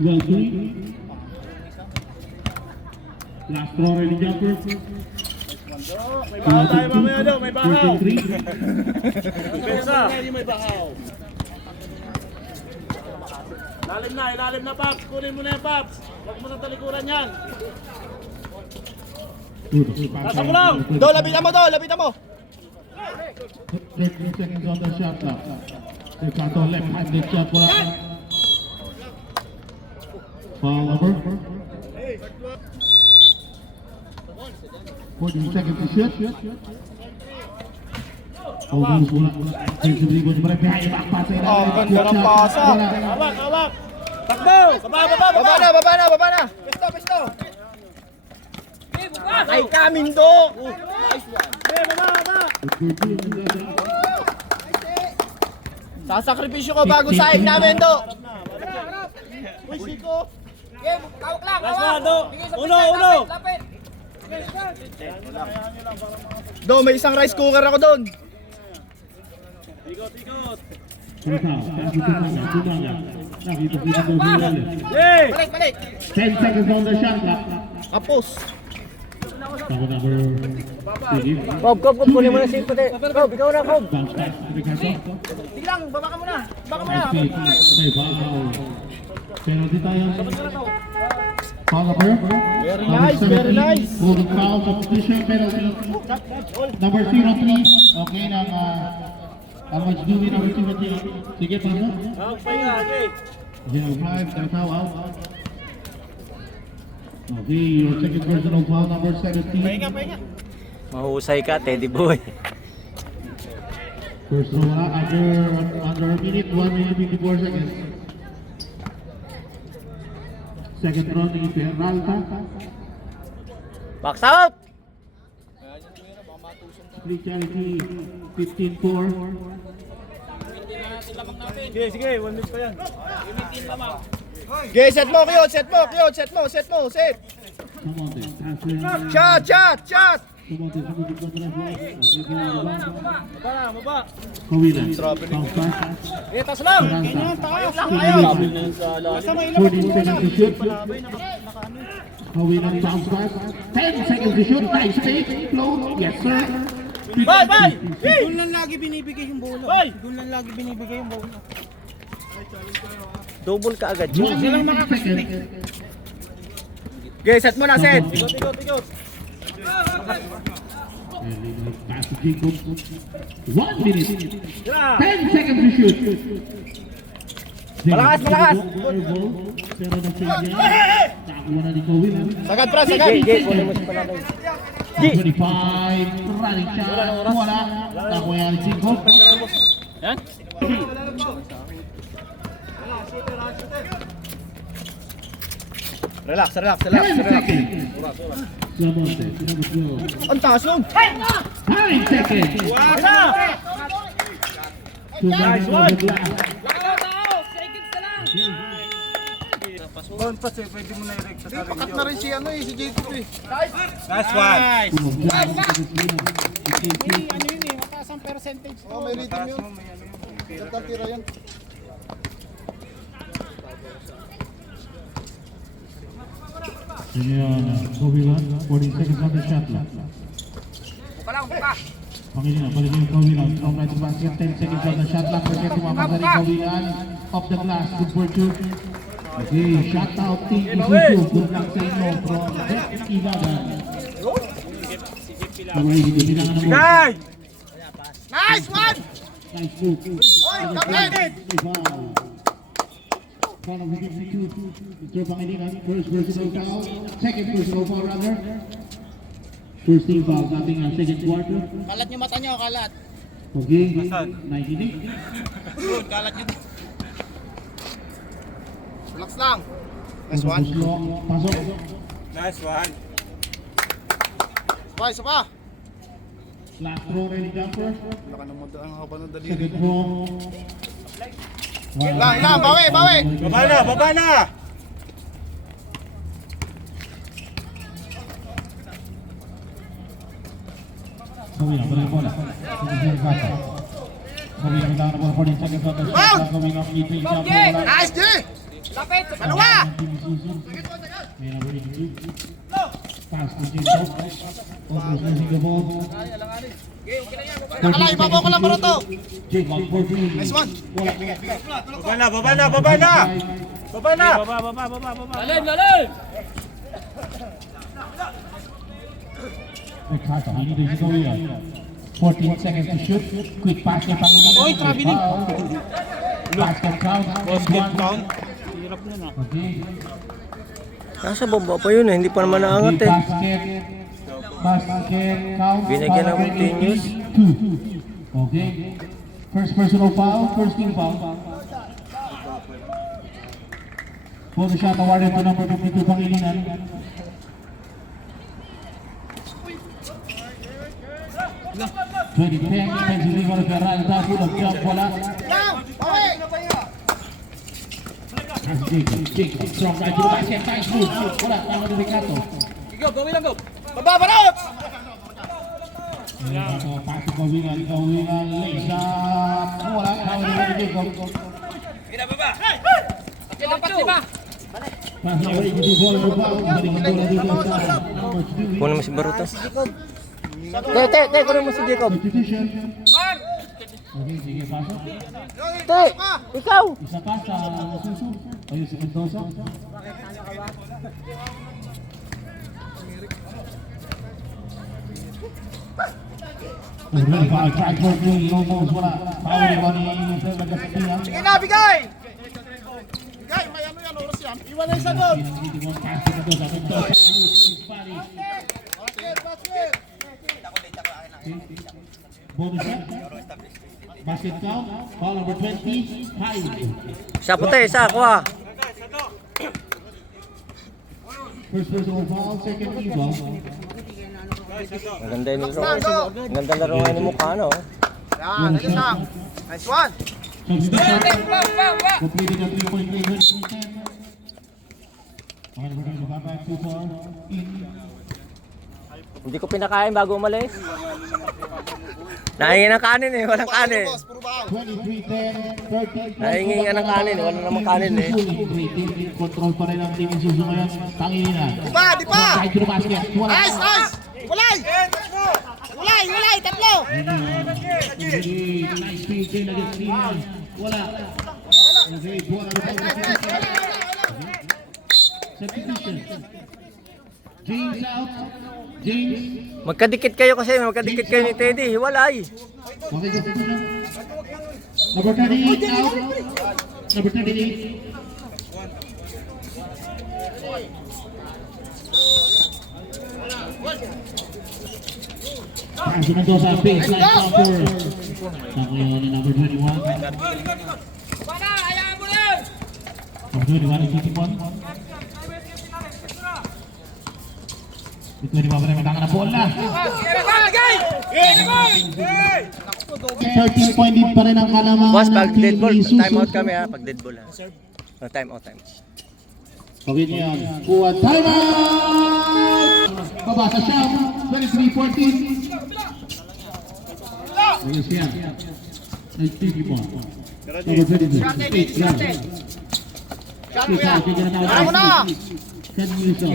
12-3. Last throw ready jumper. May bahaw tayo mamaya daw, may bahaw. 13-3. Pensa. May bahaw. Ilalim na, Paps. Kunin mo na yan, Paps. Huwag mo na talikuran yan. Nasa mo lang. Lapitan mo. 13 seconds on the shot clock. Ricardo left-handed shot wala. Foul over. 14 seconds to shoot. Almost wala. Defensively goes para behind back pass. Ganda ng pasa. Awak. Takbo. Baba na. Pisto. Ay Kamindo. Baba. Sasakripisyo ko bago sahig namin, Do. Uy, Siko. Tawag lang, Last hawak. one, Do. Bigay sa Uno. lapit. Do, may isang rice cooker ako doon. Ikot. Hey! Balik. 10 seconds on the shot clock. Kapos. Number 3. Kob, kunin mo na si Puti. Kob, ikaw na, Kob. Bounce back. Ricardo. Biglang, baba ka muna. May foul. Penalty tayo. Foul over. Very nice. Holding foul, substitution penalty. Number 03. Okay na ang match duty number 2. Sige, pasok. Awak pa nga, okay. 05, there's foul out. Okay, your second personal foul number 17. Mahusay ka, Teddy Boy. Personal under a minute, 1 minute 54 seconds. Second round ni Peralta. Box out. Split charity 15-4. Sige, 1 minute pa yan. Okay, set mo. Set. Samonte, pass. Shot. Samonte, sumugod ko na Baba. Kawilan. Bounce back. Tas lang. Kawilan seconds to shoot. Kawilan bounce back. 10 seconds to shoot. Nice fake. Flow. Yes, sir. Bye! Doon lang lagi binibigay yung bola. Hoy! Double ka agad. 1 minute seconds. Okay, set mo na, set. Ikot. Pass to Jacob. 1 minute. 10 seconds to shoot. Malakas. Pero na-save niya. Nakakuha na ni Kawilan. Sagad, pre, sagad. Kunin mo si Palabay. 25. Running shot. Wala. Nakakuha ni Jacob. Relax. 10 seconds. Samonte. Ang taas nun. 9 seconds. Nice one. Pakat na rin si Jacob eh. Last one. Mataas ang percentage. May rhythm yun. Gandang tira yan. Kawilan, 40 seconds on the shot clock. Buka. Pangilinan yung Kawilan. From right to basket, 10 seconds on the shot clock. Kasi tumama sa rin Kawilan. Off the glass, good for two. Okay, shot out, team Isuzu. Good luck sa inyo from Beck Ibadan. Okay, kailangan ng Guy! Nice one! nice move. Oy, kapit! Foul number 52. Mr. Pangilinan, first personal foul. Second personal foul rather. First team foul, nothing second quarter. Kalat nyo mata nyo, kalat. Okay, 98. Kalat nyo. Relax lang. Nice one. Pasok. Nice one. Isa pa. Last throw, ready jumper. Laka naman ang haba ng daliri. Second throw. Lang, bawi. Baba na! Kawilan, balik bola. Kawilan, kailangan ng bola 40 seconds on the shot. Going off, keeping jumper. Nice, G! Lapit! Dalawa! May number 82. Pass to Jacob. Almost losing the ball. Nakalay, babaw ko lang baro to. Jacob for three. Nice one. Wala. Baba na! Lalim! Ricardo, he needed to go in. 14 seconds to shoot. Quick pass to Pangilinan. Oy, traveling. Basket count. Basket count. Hirap nun ah. Okay. Nasa baba pa yun eh, hindi pa naman naangat eh. Basket count. Binigyan ng continuous. 2. Okay. First personal foul. First team foul. Bonus shot awarded to number 52 Pangilinan. Twenty-ten, defensively for Ferrari, full of jump, wala. That's Jacob, strong right to the basket, nice move, wala, tama ni Ricardo. Baba, barot! Ricardo, pass to Gawingan, lays up, wala, tama ni Jacob. Pass na ulit, hindi ball, balik ang bola dito sa number 2. Kunin mo si Baruto. Te, kunin mo si Jacob. Substitution. Okay, sige, pasok. Te, ikaw! Isa pa sa suso. Ayun si Mendoza. Already foul, track for three, low balls, wala. Foul ni Manny, nagkasaktihan. Sige na, bigay! Bigay, may ano yan, oras yan. Iwan na yung sagot. Basket! Bonus shot. Basket count. Foul number 20. High. Isa po te, isa ako ah. First personal foul. Second rebound. Maganda yung laro. Maganda laro ngayon ng mukha no. Yan, ayun lang. Nice one. Substitution. Completing a 3-point game. Okay, we're going to go back to far. Hindi ko pinakain bago umalis. Nahingi ng kanin eh, walang kanin. Boss, puro bahaw. 23-10, 30. Nahingi nga ng kanin, wala namang kanin eh. Control pa rin ang team ng Suso ngayon. Pangilinan. Di pa, di pa! Side to the basket. Wala. Nice, nice! Walay! Walay, tatlo! Nice PJ na Gastrinan. Wala. Okay, buwan na substitution. James out. James. Magkadikit kayo kasi, magkadikit kayo ni Teddy. Hiwalay. Okay, substitution. Number 38 out. Number 38. Pass to Mendoza, baseline jumper. Sakay on ni number 21. Number 21 is Kitipon. Ito ni Baba na matanga na bola. 13 point lead pa rin ang kalamangan Boss, pag ng dead ball, Team Suso. time out kami ha. Pag dead ball ha. Oh, time out. Gawin niya yan. Kuha, time out! Baba sa Sham, 23-14. Ayos yan. Nice TV mo. Number 22. Shot mo yan! Tara mo na! 10 minutes off.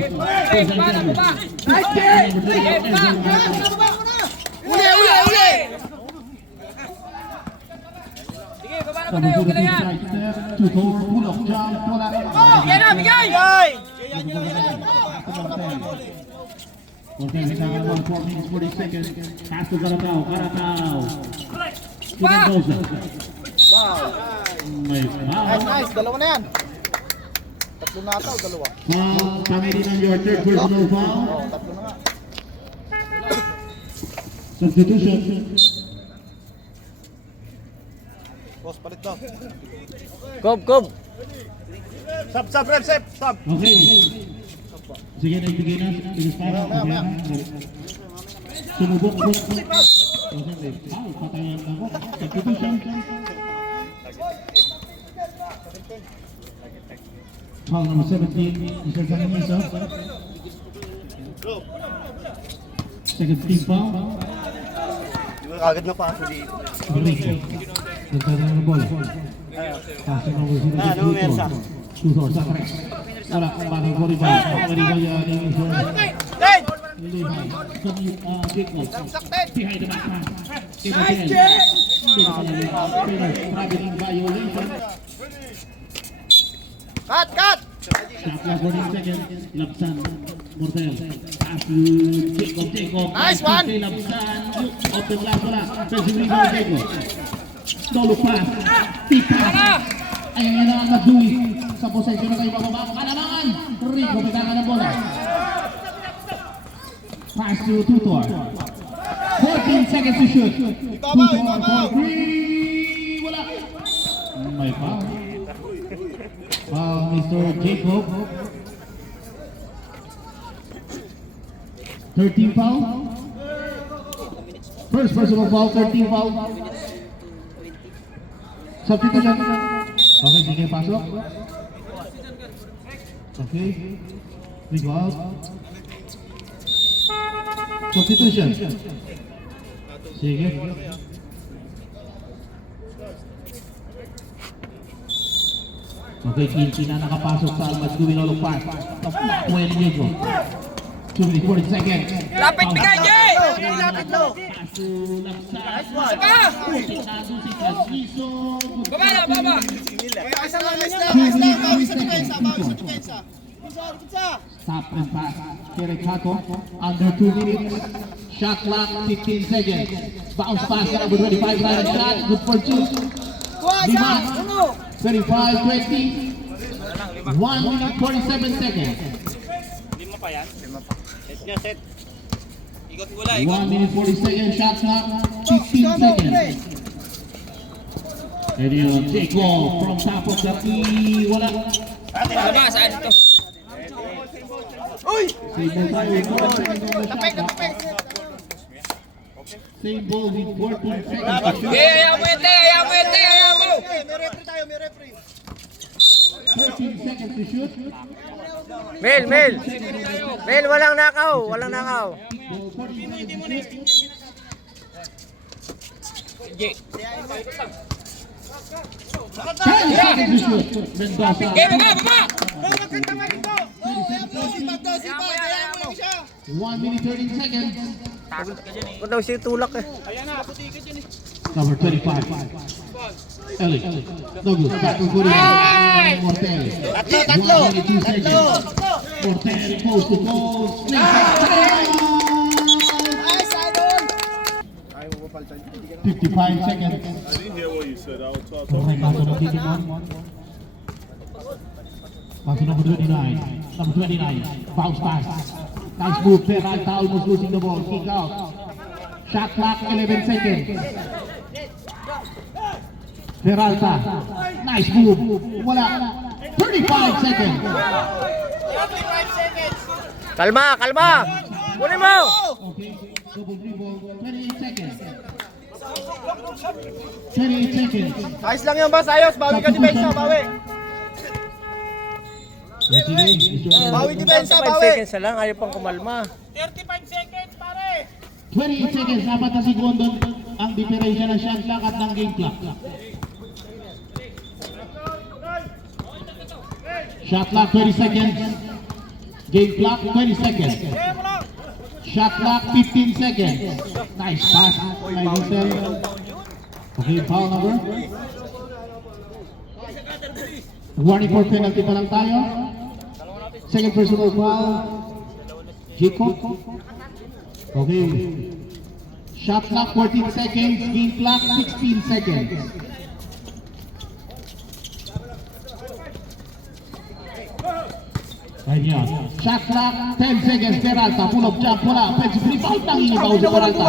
Uli! Bigay! Okay, hitangan mo 4 minutes 40 seconds. Pass to Karatao. To Mendoza. May foul. Nice, dalawa na yan. Tatlo na ata o dalawa? Pangilinan your third personal foul. Tatlo na nga. Substitution. Boss, palit daw. Kob. Sub, rep, sub. Okay. Sige na, ibigay na. Sumubok. Okay, foul. Patayan ako. Substitution. Foul number 17. Isa sa Misa. Second team foul. Agad na paso dito. Rico. Nagkaroon ng bola. Pasok ng Wazir. Tutor sa tres. Wala, bakit ko riba? Ang riba yan yung Ten! Levi. Jacob. Sakten! Behind the back pass. Hindi na pala pero traveling violation. Cut! Cut! Shot clock running second. Labsan. Mortel. Pass to Jacob. Nice one. Kay Labsan. Off the glass wala. Defensive rebound Jacob. No look pass. Deep pass. Ayan yan ang Madui. Sa possession na kayo bababa. Kalamangan. Rico pagkaka ng bola. Pass to Tutor. 14 seconds to shoot. Ibabaw, Tutor ibabaw. for three. Wala. May foul. Foul, Mr. Jacob. 13 foul. First personal foul, 13 foul. Substitution. Okay, sige, pasok. Okay. We go out. Substitution. Sige. Okay, Kilky na nakapasok sa Almas Guminolo pass. Nakuha ni Diego. 2 minutes, 40 seconds. Lapit bigay, Jay! Lapit lo! Paso Lapsan. Saba! Sinado si Francisco. Baba na, baba! Ayos lang, ayos lang, ayos lang. Bawi sa depensa, bawi sa depensa. Stop and pass. Kerecato. Under 2 minutes. Shot clock, 15 seconds. Bounce pass ka number 25. Right shot. Good for 2. Lima. 25-20. 1 minute, 47 seconds. Lima pa yan? Lima pa. Set niya, set. Ikot mo lang, 1 minute 40 seconds, shot clock, 15 seconds. And yun, Jacob from top of the key, wala. Laba, saan ito? Same ball tayo, 4 seconds on the shot clock. Same ball with 14 seconds to shoot. Ayaw mo ito, ayaw mo ito, ayaw mo! May referee tayo, may referee. 13 seconds to shoot. Mel, Mel. Mel, walang nakaw, walang nakaw. Ball 14 seconds to shoot. Jay. 10 seconds to shoot. Mendoza. Okay, baba, baba! Sipag daw, sipag. Kaya mo lang siya. 1 minute 13 seconds. Huwag daw siya tulak eh. Number 25. Eli. No good. Back to Guri. Mortel. Tatlo. 1 minute 2 seconds. Mortel post to post. Nice, idol. 55 seconds. I didn't hear what you said. I was talking. Okay, paso ng Digimon. Paso number 29. Number 29. Bounce pass. Nice move. Peralta almost losing the ball. Kick out. Shot clock 11 seconds. Peralta. Nice move. Wala. 35 seconds. Kalma, kalma. Kunin mo. Okay. Double dribble. 28 seconds. 28 seconds. Ayos lang yung boss, ayos. Bawi ka depensa, bawi. Bawi depensa, 5 bawi. seconds na lang, ayaw pang kumalma. 28 seconds. Dapat na segundo ang diferensya ng shot clock at ng game clock. Shot clock 20 seconds. Game clock 20 seconds. Shot clock 15 seconds. Nice pass. By Marcel. Okay, foul number. Warning for penalty pa lang tayo. Second personal foul. Jacob. Okay. Shot clock 14 seconds. Game clock 16 seconds. Ayan. Shot clock 10 seconds. Peralta. Pull up jump. Wala. Offensive rebound. Nangingibaw si Peralta.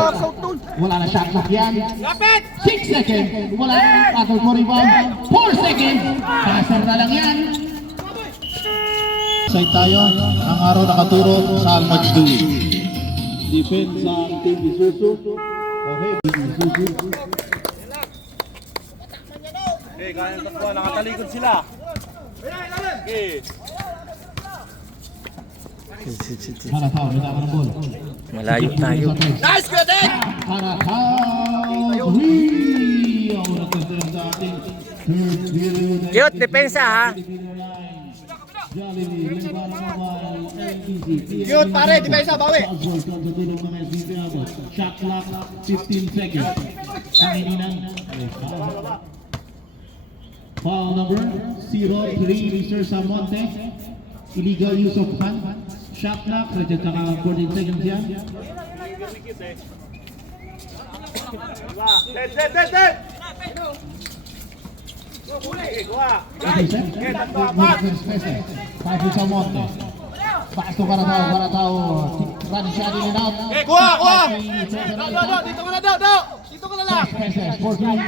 Wala na shot clock yan. 6 seconds. Wala. Patol for rebound. 4 seconds. Passer na lang yan. Say tayo. Ang araw nakaturo sa Almaj Dui. Defense ang Team Isuzu. Okay. Team Isuzu. Okay, kaya ng takbo. Nakatalikod sila. Okay. Harataw. May tama ng ball. Malayo tayo. Nice, good day. Harataw. Three. Ang unang kasi sa ating third period. Cute, depensa ha. Jollibee, Limbana Mobile, LBC, Cute, pare, di ba isa, bawi? Southward, sa tulong ng SBC Abot. Shot clock, 15 seconds. Pangilinan. Foul number 03, Mr. Samonte. Illegal use of hand. Shot clock, sa 14 seconds yan. Dead! Pasu Samonte. Pasu Karatao. Run shot in and out. Kuha! Dito ka na daw! Dito ka na lang!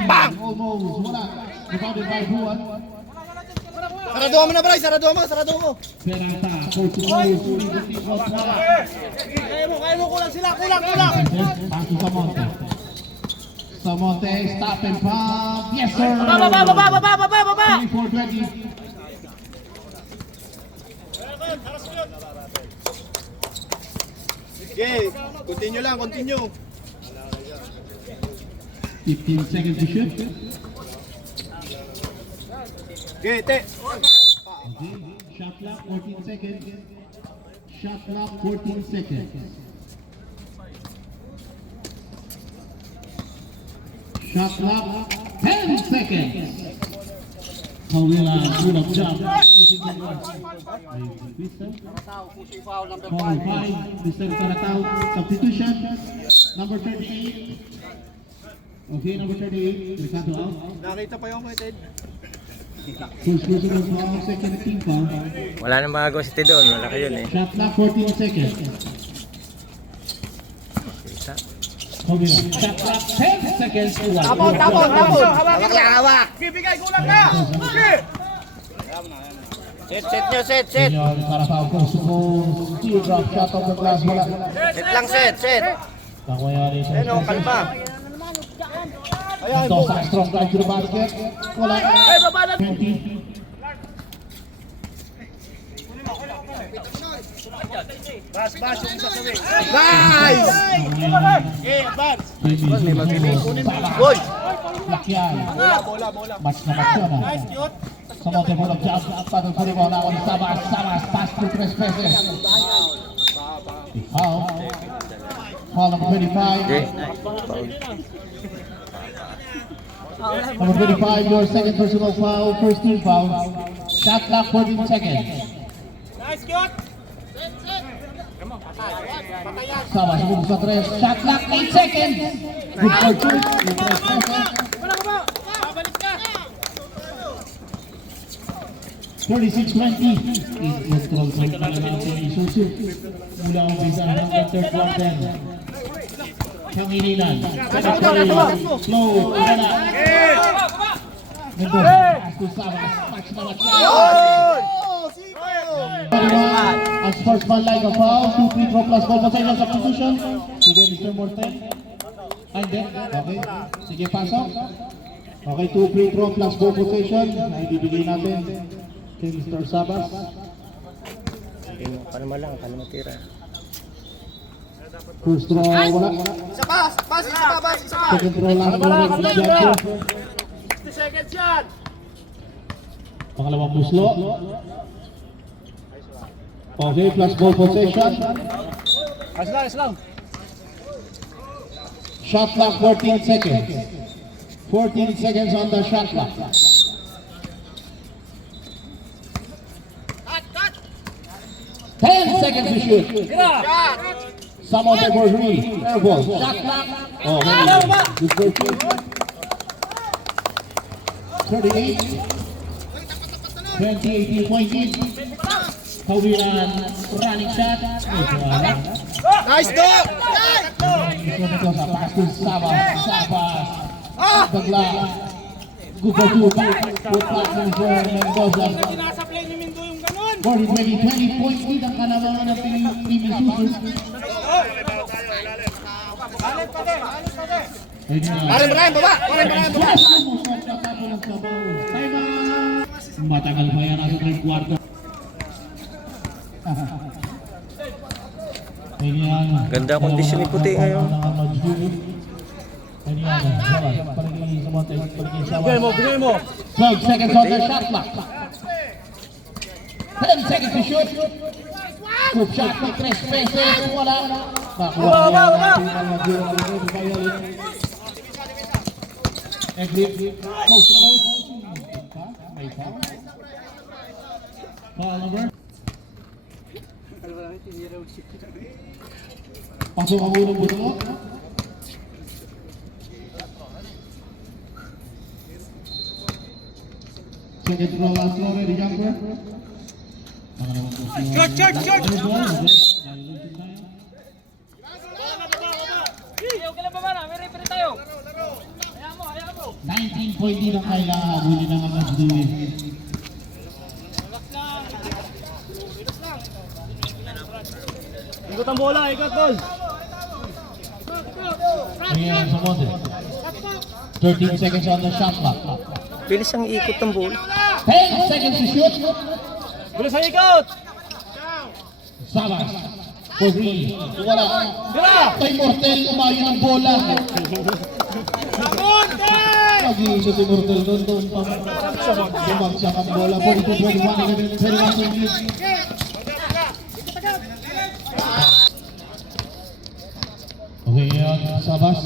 Bang! Almost. Wala. Rebounded by Juan. Sarado mo na, Bray! Sarado mo! Peralta. Portugal. Kaya mo, kulang sila! Kulang! Pasu Samonte. Samonte, stop and pump. Yes, sir. Baba! 24-20. Okay, continue. 15 seconds to shoot. Okay, te! Okay. Shot clock, 14 seconds. Shot clock, 14 seconds. Shot clock, 10 seconds. Pawila, good job. Foul 5, Mr. Karatao. Substitution, number 38. Okay, number 38, Ricardo out. Nakita pa yung Ted. First personal foul, second team foul. Wala nang magawa si Tidon. Malaki yun eh. Shot clock, 14 seconds. Pawila, shot clock, 10 seconds. Tapon! Hawak! Bibigay, kulang na! Set nyo, set. Senyor Karatao goes to goal. Steal drop shot on the glass. Wala. Set lang, set. Nangyayari sa Ano, kalma. Mendoza, strong drive to the basket. Wala. 20. Bas, yung isa sa way. Nice! Okay, advance! Boy! Lakyan. Bola. Match na match yun. Nice, cute! Samonte full of jump. Patong sa rebound. Ako ni Sabas. Pass to Tres Peces. Foul. Foul number 25. Number 25, your second personal foul. First team foul. Shot clock 14 seconds. Nice, cute! Sabas sumubok sa tres. Shot clock 8 seconds. Good for two. Yung Tres Peces. Babalik ka! 36-20. In-control sa pala natin isusu. Mula ang bisa hanggang third quarter. Pangilinan. Slow. Wala. Mendoza. Asto Sabas. Match na match. Ang sportsman like a foul. 2 free throw plus ball. Pasay lang sa position. Sige, Mr. Morten. Ay, hindi. Okay. Sige, pasok. Okay, 2 free throw plus ball position. Ay, bibigay natin kay Mr. Sabas. Kalma lang, kalma tira. First throw, wala. Isa pa! Second throw lang. Wala. 60 seconds yan! Pangalawang muslo. Okay, plus ball possession. Islang! Shot clock 14 seconds. 14 seconds on the shot clock. Cut! 10 seconds to shoot. Samonte for 3. Air ball. Shot clock. Oh, good for two. 38. 20-18 point lead. Kawilan, running shot. Nice, Doc! Ito sa pass to Sabas. Bagla. Good for two. Good passing for Mendoza. Nasa play ni Mindo yung ganun. 40-20 point lead ang kalamangan ng Team Isuzu. Brian, baba! Matagal pa yan nasa third quarter. Ganda kondisyon ni Puti ngayon. Bigay mo. 12 seconds on the shot clock. 10 seconds to shoot. Scoop shot by 3 pesos. Wala. Nakuha niya. Exit. Post to post. May foul. Foul number. Pasok ang unang buto. Second throw last throw ready jumper. Shot! Okay lang ba ba na? May referee tayo. 19 point din ang kailangan habulin ng mga Dewey. Ikot ang bola, ikot tol. Ayan sa Monte. 13 seconds on the shot clock. Bilis ang ikot ng bola. 10 seconds to shoot. Bilis ang ikot. Sabas. For three. Wala. Kay Mortel umayo ng bola. Pag-iisip si Mortel doon pa. Bumagsak ang bola. 42-21. 21-20. Okay, Sabas.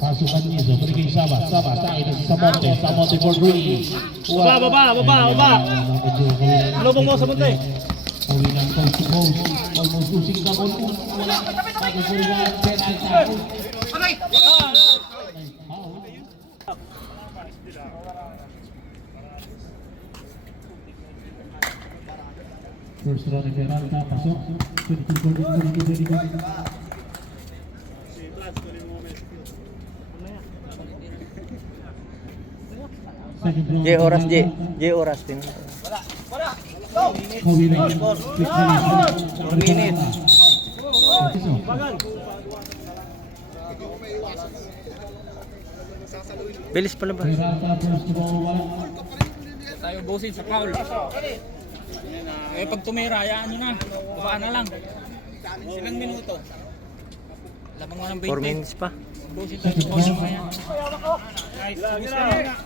Pasukan niya. So, beri kay Sabas. Sabas. Tayo sa Monte. Sa Monte for three. Baba. Lubong mo sa Monte. Pawilan coast to coast. Almost losing the ball. Wala. Tapos for one. Penalty. First round ni Peralta. Pasok. 22-22. Second round. J oras J. J oras din. Pawilan. 4 minutes. Bilis pala ba? Peralta first to ball. Tayo bosin sa foul. Eh pag tumira, hayaan nyo na. Babaan na lang. Ilang minuto? Labang mo ng 20. 4 minutes pa. Bosin tayo. Bosin mo yan.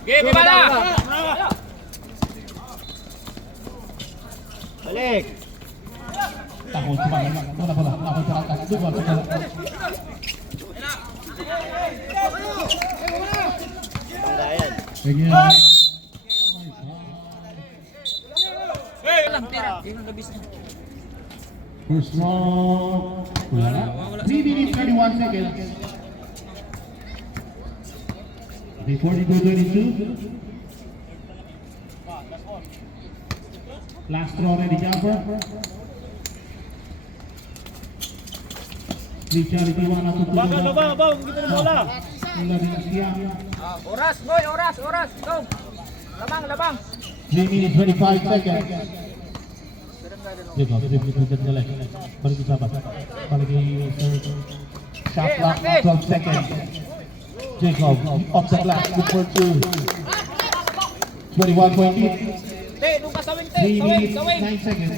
Okay, baba na! Balik. Takot sa mga. Wala. Takot sa atas. Dua. Again. Lang, tira. Tingnan labis na. First round. Wala. 3 minutes 31 seconds. Okay, 42-22. Last throw ready jumper. Richard Iwana tutulong. Baba. Kita ng bola. Mula din siya. Oras, boy, oras. Go. Labang. 3 minutes 25 seconds. Jacob, balik sa Sabas. Balik shot clock 12 seconds. Jacob, off the glass, good for two. 21-20. Te, nung ka sa wing, 3 minutes Sawing. 9 seconds.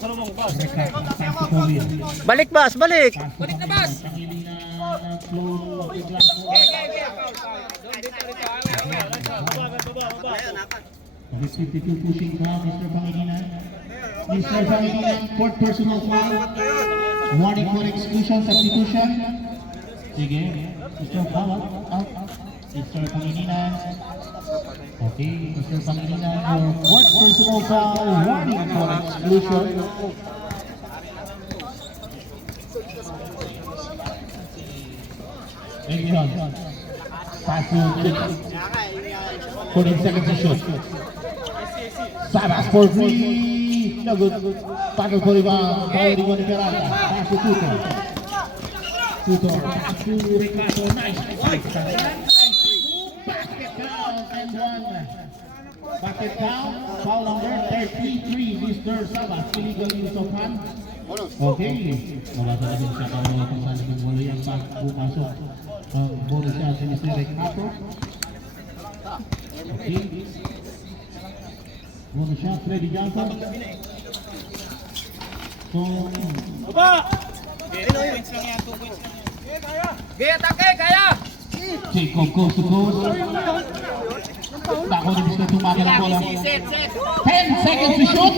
Salubong. Time to call in. Balik bas, balik. Balik na, Bas. Pangili na flow of the glass. Okay, 52 pushing foul, Mr. Pangilinan. Mr. Pangilinan, fourth personal foul. Warning for exclusion, substitution. Sige, Mr. Foul, out. Mr. Pangilinan. Okay, Mr. Pangilinan, your fourth personal foul. Warning for exclusion. Again, pass to 14 seconds to shoot. Sabas for free. No good. Paddle for rebound. Foul rebound ni Peralta. Pass to Tuto. Pass to Ricardo. Nice. Basket down and one. Basket down. Foul number 33. Mr. Sabas. Illegal use of hand. Okay. Wala talaga siya kung saan ng wala yung pagpupasok. Bonus siya si Mr. Ricardo. Okay. Bonus shot, ready Johnson. So, Baba. Gaya, take, kaya! Jacob coast to coast. Bako ni Mr. Tumagal ang bola. 10 seconds to shoot.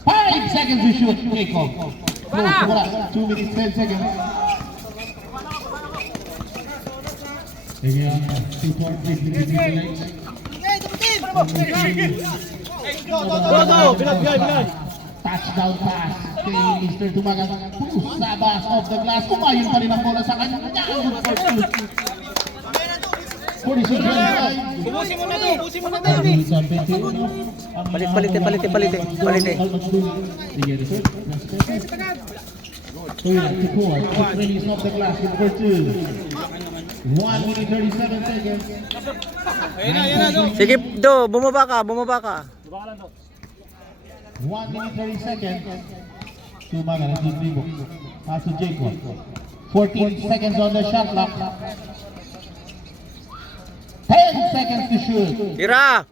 5 seconds to shoot. Take off. Close. Wala. 2 minutes, 10 seconds. Again, 2.3 minutes. Binay. Touchdown pass kay Mr. Tumagal. Sa bas of the glass. Kumayon pa rin ang bola sa kanya. Good for two. 46-25. Ubusin mo na to. Palit. Release of the glass for two. 1 minute 37 seconds. Sige, Do, bumaba ka. 1 minute 30 seconds. Tumagal ang dribble. Pass to Jacob. 14 seconds on the shot clock. 10 seconds to shoot. Tira!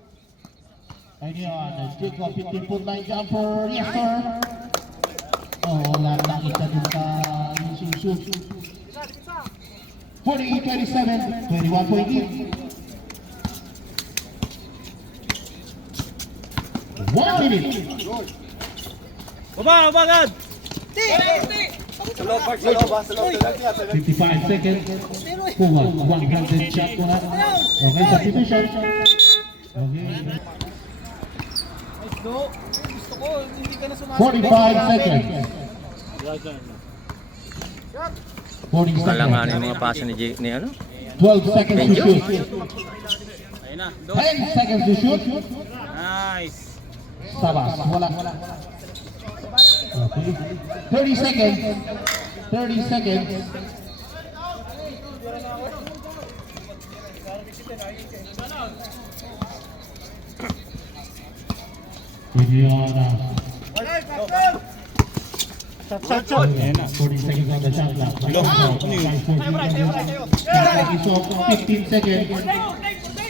And yun, Jacob, 15-foot line jumper. Yes, sir. Oh, wala nakita dun sa shoot. 48-27, 21 point lead. 1 minute. Baba agad. 55 seconds. Puma, one-handed shot ko na. Okay, substitution. Okay. 45 seconds. 40 Kalangan seconds. yung mga pasa ni ano? 12 seconds to shoot. Ayun na. 10 seconds to shoot. Nice. Sabas, wala. Okay. 30 seconds. 30 seconds. Indiana. 40 seconds on the shot clock. 15 seconds.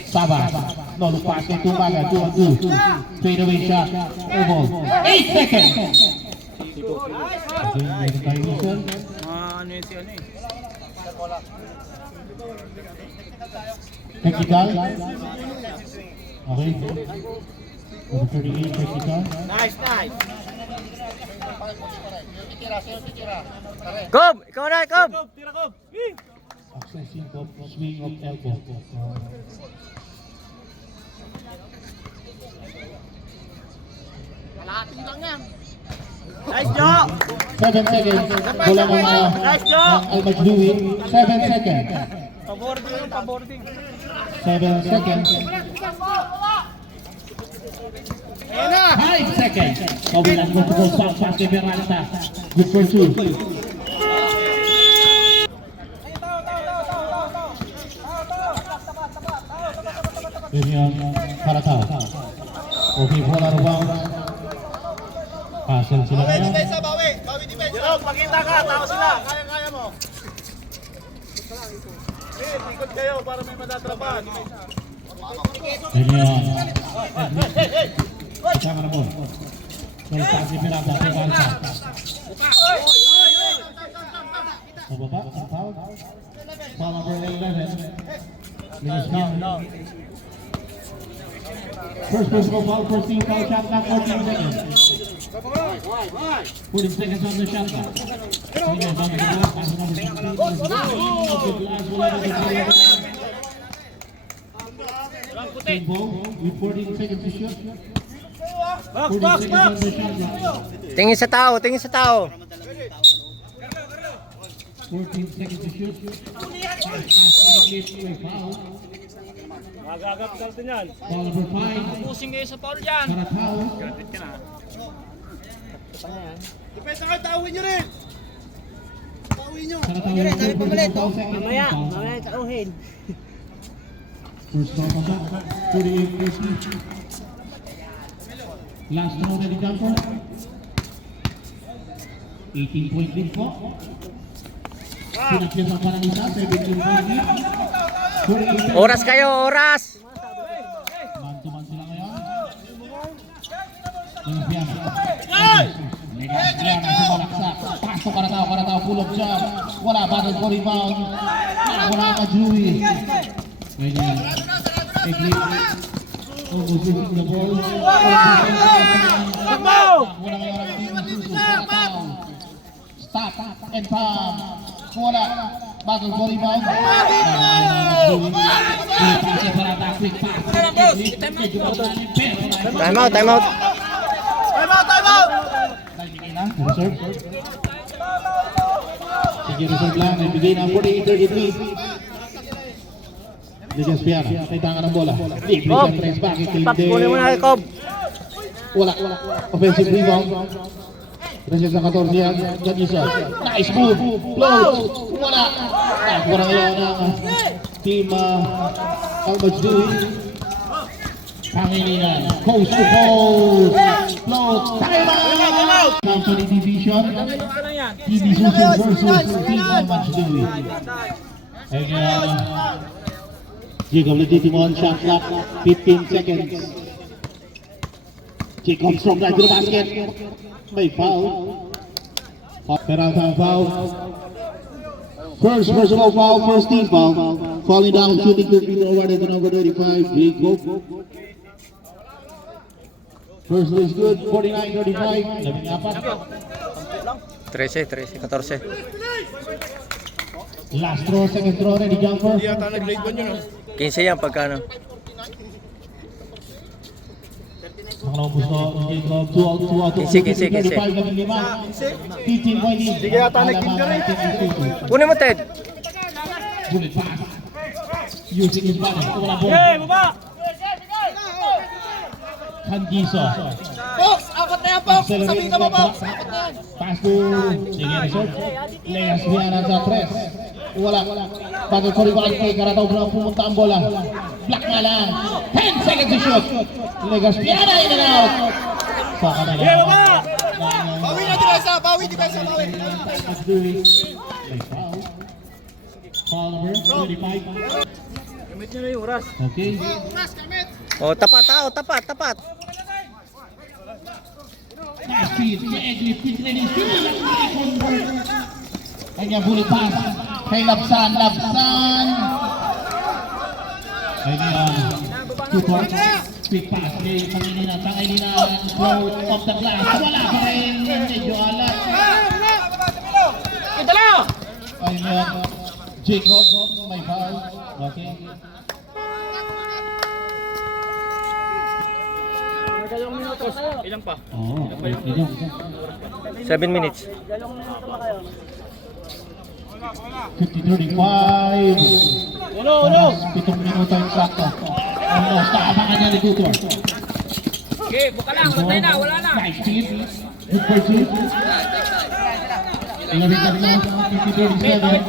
Sabas. No, look pass kay Tumagal. 2-2. Straight away shot. Air ball. 8 seconds. Okay, meron tayo Wilson. Ano yun si ano eh. Technical. Okay. Number 38, technical. Nice. Kob! Ikaw na, Kob! Tira ko. Accessing of swing of elbow. Kalahating lang yan. 7 seconds. Bola ng Al-Majdoui. 7 seconds. Paboarding. 7 seconds. 5 seconds. Kawilan ko po sa pass kay Peralta. Good for two. Yun yung Karatao. Okay, bola rebound. Pasal sila ngayon. Bawi defense. Jerome, pakita ka. Tao sila. Kaya mo. Ikot kayo para may madatrapan. Yun yung kasama na mo. May pass kay Peralta. Peralta. Pababa, foul. Foul number 11. Minus now. First personal foul, first team foul, shot clock, 14 seconds. 40 seconds on the shot clock. Fingers on the glass, pass number 16. Team ball with 14 seconds to shoot. 40 seconds on the shot clock. Tingin sa tao. 14 seconds to shoot. Foul. Agagap natin yan. Foul number 5. Pusing kayo sa foul dyan. Karatao. Graduate ka na. Defense ka, tawin nyo rin. Tawin nyo. Karatao. Mamaya tauhin. First foul on that. 48 first lead. Last throw na ni jumper. 18 point lead po. Pinakyan ang parang isa. 17 point lead. 48 Oras kayo, oras! Man-to-man sila ngayon. Olympiana. Olympiana sumalaksak. Pasok Karatao, pull up jump. Wala, battle for rebound. Wala ka, Dewey. Ganyan. Technique. Overshooting the ball. Wala ngayon ang team ni Suso. Karatao. Stop and palm. Wala. Battle for rebound. Time out, time out. Reserve. Sige, reserve lang. Ibigay na 48-33. Ligas Piara. May tanga ng bola. Cobb. Cobb. Kunin mo na kay Cobb. Wala. Offensive rebound. Reserve sa 14 yan. Ganisa. Nice move. Close. Wala. Wala ngayon ang team Albert Dewey. Pangilinan. Coast to coast. Float. Time out. Company Division. TB Suso versus Team Albert Dewey. Ayan. Jacob Legitimon. Shot clock. 15 seconds. Jacob strong right to the basket. May foul. Peralta foul. First personal foul, first team foul. Falling down, shooting 3 awarded to number 35, Jacob. First is good, 49-35. 13, 14. Last throw, second throw, ready jumper. 15 yan pagkano. Ang gusto, Jacob, 2 out, 15. 15 point lead. Sige, yata nag-kick rin. Kunin mo, Ted. Bullet pass. Using his body. Wala ball. Hey, baba! Hangiso. Fox, apat na yan, Fox. Sabihin ka mo, Fox. Apat na yan. Pass to sige reserve. Legas Viana sa 3. Wala. Bago ko rin kay Karatao na pumunta ang bola. Block na lang. 10 seconds to shoot. Legas Viana in and out. Saka na lang. Hey, baba! Bawi na, Dipesa. Bawi. May foul. Foul number 35. Gamit nyo na yung oras. Okay. Oh, tapat. Nice feed. Edley feed ready. Kanya bullet pass. Kay Labsan. Ayan. Tutor. Quick pass. Kay Pangilinan. Float off the glass. Wala pa rin. Medyo alat. Ayan. Jacob. May foul. Okay. Ilan pa? Oh, okay. 7 minutes. 50-35. Uno! 7 minuto yung sakto. Sa abangan niya ni Tutor. Okay, buka lang. Wala na. Nice feed. Good pursuit. Ilabing ka rin 50-37.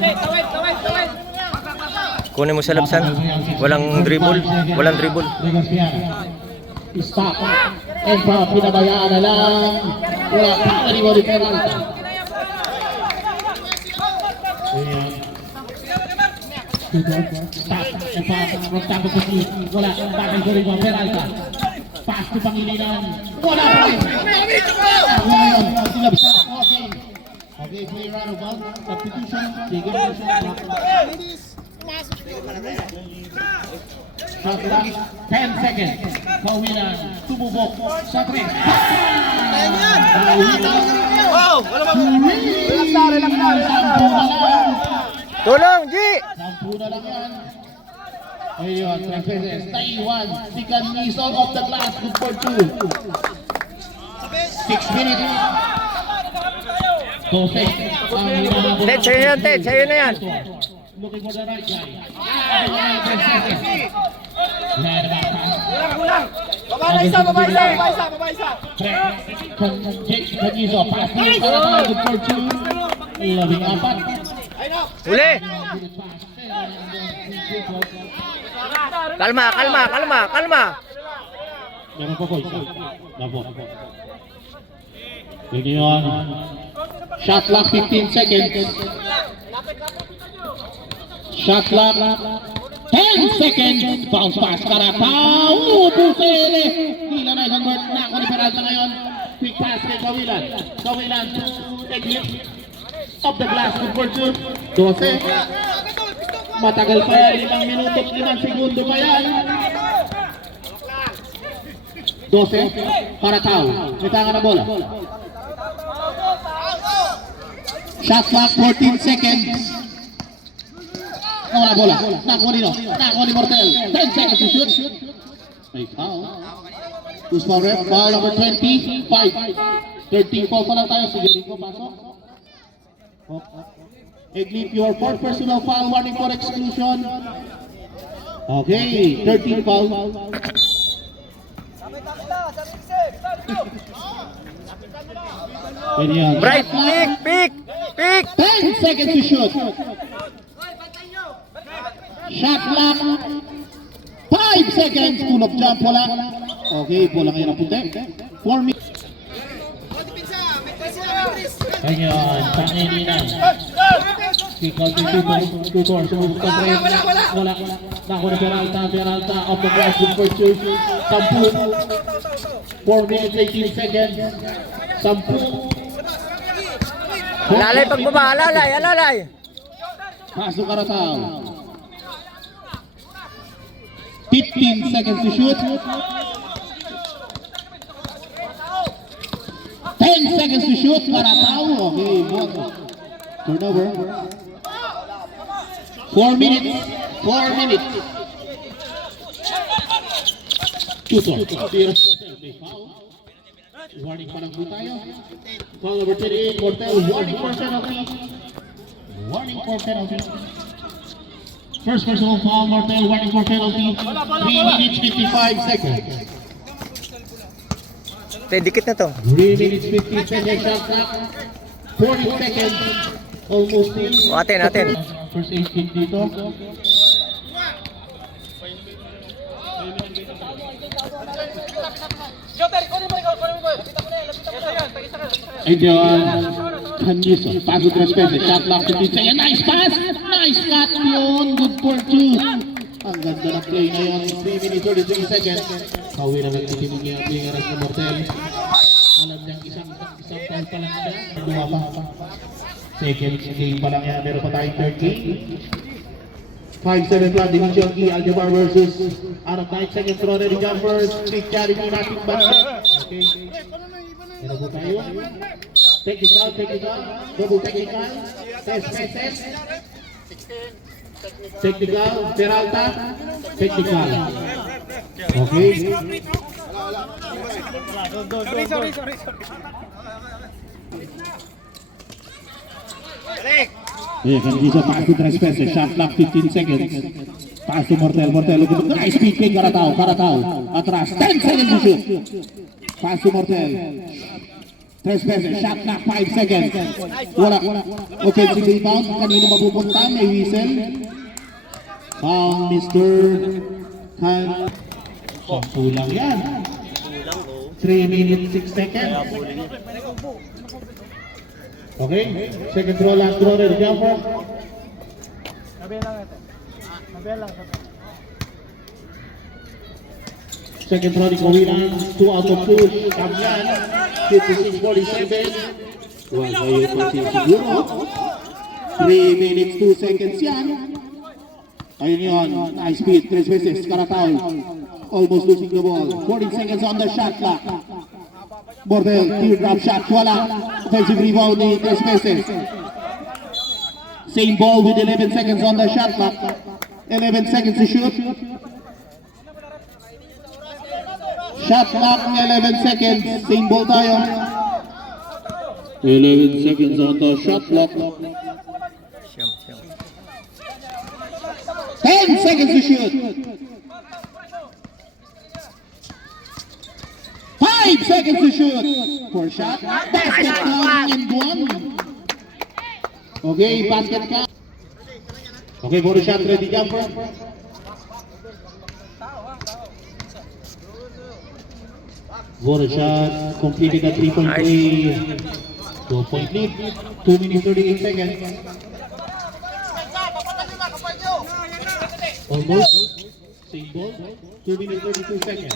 Kunin mo sa Labsan. Walang dribble. Regas Piana. Stop. And pinabayaan na lang. Wala pa rin mo ni Peralta. Ayan. Stop. And magtapos sa shoot. Wala. Bakit ko rin mo Peralta. Pass to Pangilinan. Wala pa rin. Ngayon. Silabsa. Okay, play round of one. Substitution. Sige. Shot clock, 10 seconds. Kawinan, tumubok sa 3. Wow! Relax na. Tulong, G! 10 na lang yan. Ayun, 3 seconds. Taiwan, si Canison off the glass. Good for 2. 6 minutes. 2 seconds. Ted, sa'yo na yan. Looking for the right guy. 10 seconds. Line about pass. Baba isa. Canison, pass to Karatao. Good for 2. Labing apat. Uli! Kalma. Meron pa po isa. Labo. Pwede yun. Shot clock 15 seconds. Shot clock 10 seconds. Bounce pass. Karatao. Pusele. Hila na isang bird. Nako ni Peralta ngayon. Quick pass kay Kawilan. Kawilan to Eglip. Off the glass, good for two. 12. Matagal pa yan, 5 minuto, 5 segundo pa yan. 12, Karatao. May tanga na bola. Shot clock, 14 seconds. Nawala bola. Nakuha ni Mortel. 10 seconds to shoot. May foul. Who's foul ref? Foul number 25. 13 foul pa lang tayo. Sige ko, pasok. Eglip, your fourth personal foul. Warning for exclusion. Okay, 13 foul. Bright, pick. 10 seconds to shoot. Shot clock. 5 seconds. Pull up jump, wala. Okay, bola ngayon ang puti. 4 minutes. Ayan, Pangilinan. Kick out to Tutor. Sumubok ka break. Wala. Nakuha na Peralta. Off the glass, good for two. 10. 4 minutes, 18 seconds. 10. Alalay pagbaba, alalay. Pasok Karatao. 15 seconds to shoot. 10 seconds to shoot. Karatao. Okay, turnover. 4 minutes. 4 minutes. Tutor. Warning pa lang po tayo. Foul number 38, Mortel. Warning for penalty. First personal foul, Mortel. Warning for penalty. 3 minutes, 55 seconds. Dikit na to. 3 minutes, 50 seconds. Shot clock. 40 seconds. Almost in. Atin. First aid kit dito. Ayun, Candiso, pasok respeto, shot clock 15 seconds, nice pass, nice cut yun, good for two. Ang ganda ng play na yun, 3 minutes 33 seconds. Pauwi na nagtitimong yung aras ng Mortel. Alam niyang isang foul pa lang siya, dumapa. Second game pa lang yan, meron pa tayong third game. 5-7 flat division E, Aljabar versus out of 9 seconds, Ronald Jumpers, big charity natin ba? Okay. Meron po tayo. Technical. Double technical. Test. Technical. Peralta. Technical. Okay. Sorry. Yeah, Candiso, pass to Trespace. Shot clock 15 seconds. Pass to Mortel. Nice speed kay Karatao. Atras. 10 seconds to shoot. Pass to Mortel. Trespace. Shot clock 5 seconds. Wala. Offensive rebound. Kanino mapupunta? May whistle. Foul, Mr. Khan. Kulang yan. 3 minutes 6 seconds. Okay, second throw, last throw, ready jumper. Second throw ni Kawilan, 2 out of 2. Kamyan, 56-47. Huwag kayo pati siguro. 3 minutes 2 seconds yan. Ayun yun, nice speed, 3 spaces, Karatao. Almost losing the ball. 40 seconds on the shot clock. Mortel, teardrop shot, wala. Offensive rebound ni Tres Meses. Same ball with 11 seconds on the shot clock. 11 seconds to shoot. Shot clock, 11 seconds. Same ball tayo. 11 seconds on the shot clock. 10 seconds to shoot. 5 seconds to shoot. For shot. Basket count and one. Okay, basket count. Okay, for the shot, ready jumper. For the shot, completed at 3.3. 2-point lead. 2 minutes 38 seconds. Almost. Same ball. 2 minutes 32 seconds.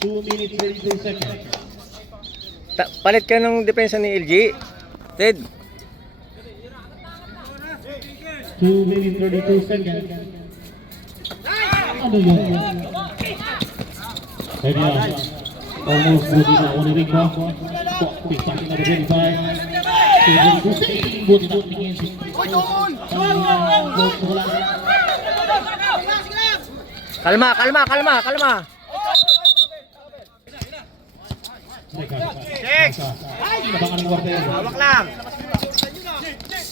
2 minutes 32 seconds. Palit ka ng depensa ni LG. Ted. 2 minutes 32 seconds. Ano yun? Heavy on. Almost buti na ako ni Rico. Pisakin na rin ba? Buti na tingin. Kalma. Next! Nabangan ng Wardel. Hawak lang.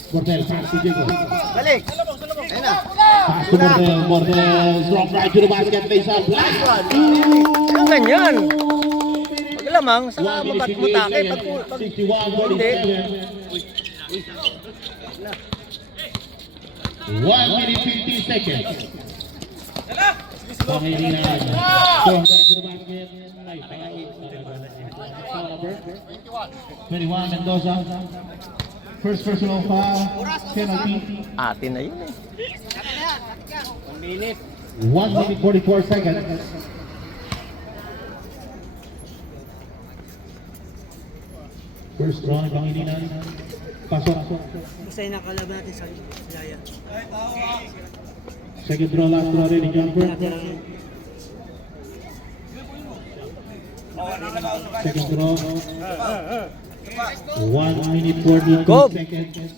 Wardel, pass to Diego. Balik. Ayun na. Pass to Wardel. Wardel, drop right to the basket. Face up. Last one. Ano ganyan? Pag lamang, saka mutake. Pag 61, hindi. 1 minute 50 seconds. Pangilinan. Strong right to the basket. 21 Mendoza. First personal foul. Penalty. Atin na yun eh. 1 minute 44 seconds. First draw ng Pangilinan. Pasok. Masaya na kalaban natin sa Yaya. Second draw, last draw rin ni Jumper. Second draw. 1 minute 42 Go. seconds.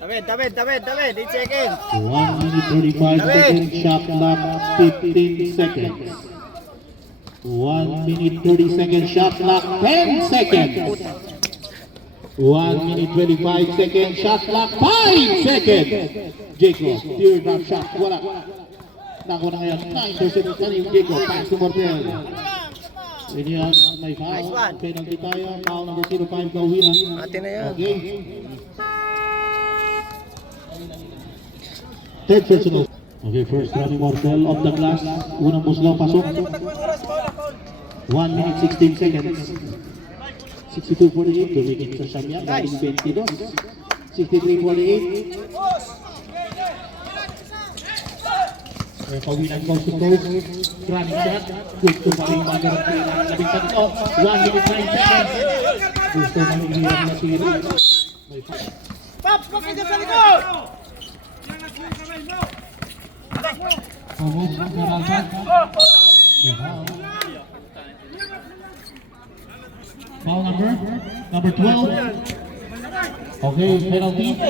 David. 8 seconds. 1 minute 35 seconds. Shot clock 15 seconds. 1 minute 30 seconds. Shot clock 10 seconds. 1 minute 25 seconds. Shot clock 5 seconds. Jacob, pure drop shot. Wala. Nakuha na ngayon. 9% na yung Jacob. Pass to Mortel. Ini ang may foul. Penalty tayo. Foul number 05 Kawilan. Atin na yan. Okay. Third personal. Okay, first running Mortel off the glass. Unang muslo, pasok. 1 minute 16 seconds. 62-48. Tumigit sa Samya. Galing 22. 63-48. Kawilan coast to coast. Running shot. Gusto pa rin mag-garantay ng labing tatlo. 1 minute 9 seconds. Gusto pa rin hirap na tiro. Paps, pakita sa likod! Almost penal shot. Foul number 12. Okay, penalty.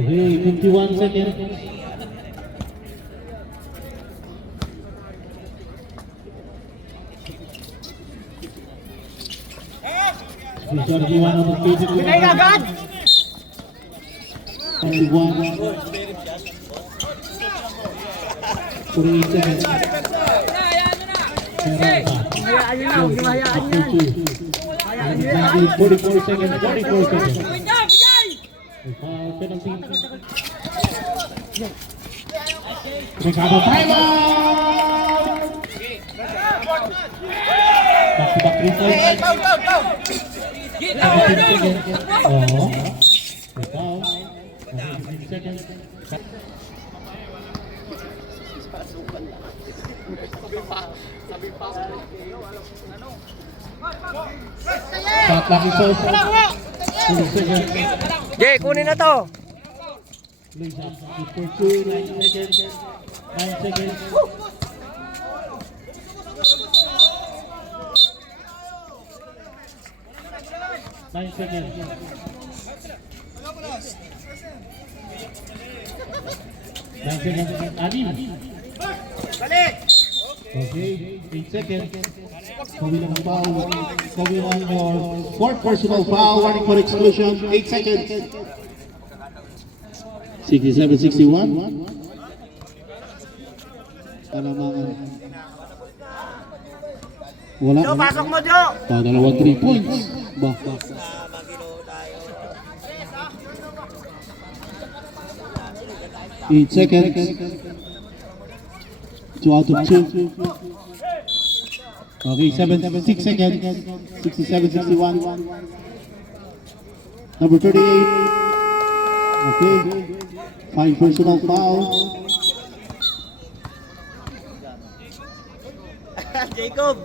Okay, 51 seconds. Sorry, one of the pages. Pinay agad! 41. 48 seconds. Hayaan nyo na, huwag nyo hayaan yan. 44 seconds. 44 seconds. Foul penalty. Ricardo timeout! Back-to-back 3 points. 17 seconds. Oh. Foul. 15 seconds. Shot clock is over. 20 seconds. Jay, kunin na to. Lose up. For 2, 9 seconds. 9 seconds. Nine seconds. 9 seconds. Adin. Balik! Okay. 8 seconds. Kawilang foul. Kawilang your fourth personal foul. Warning for exclusion. 8 seconds. 67-61. Wala. Jo, pasok mo, Jo! Dalawang 3 points. Bah. 8 seconds. 2 out of 2. Okay, 6 seconds. 67, 61. Number 38. Okay. 5 personal foul. Jacob!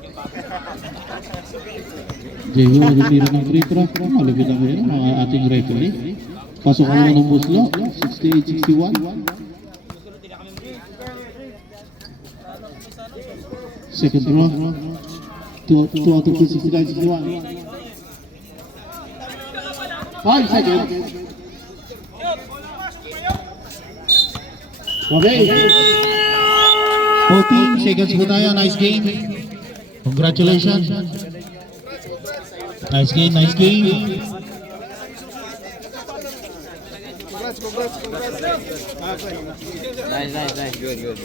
Diego, nagtira ng free throw. Malapit ang rin ang ating referee. Pasok ang ng Buslo. 68-61. Second throw. 2 out of 2, 69-61. 5 seconds. Okay. Whole team, shake hands po tayo. Nice game. Congratulations. Nice game, nice game. Nice. Good.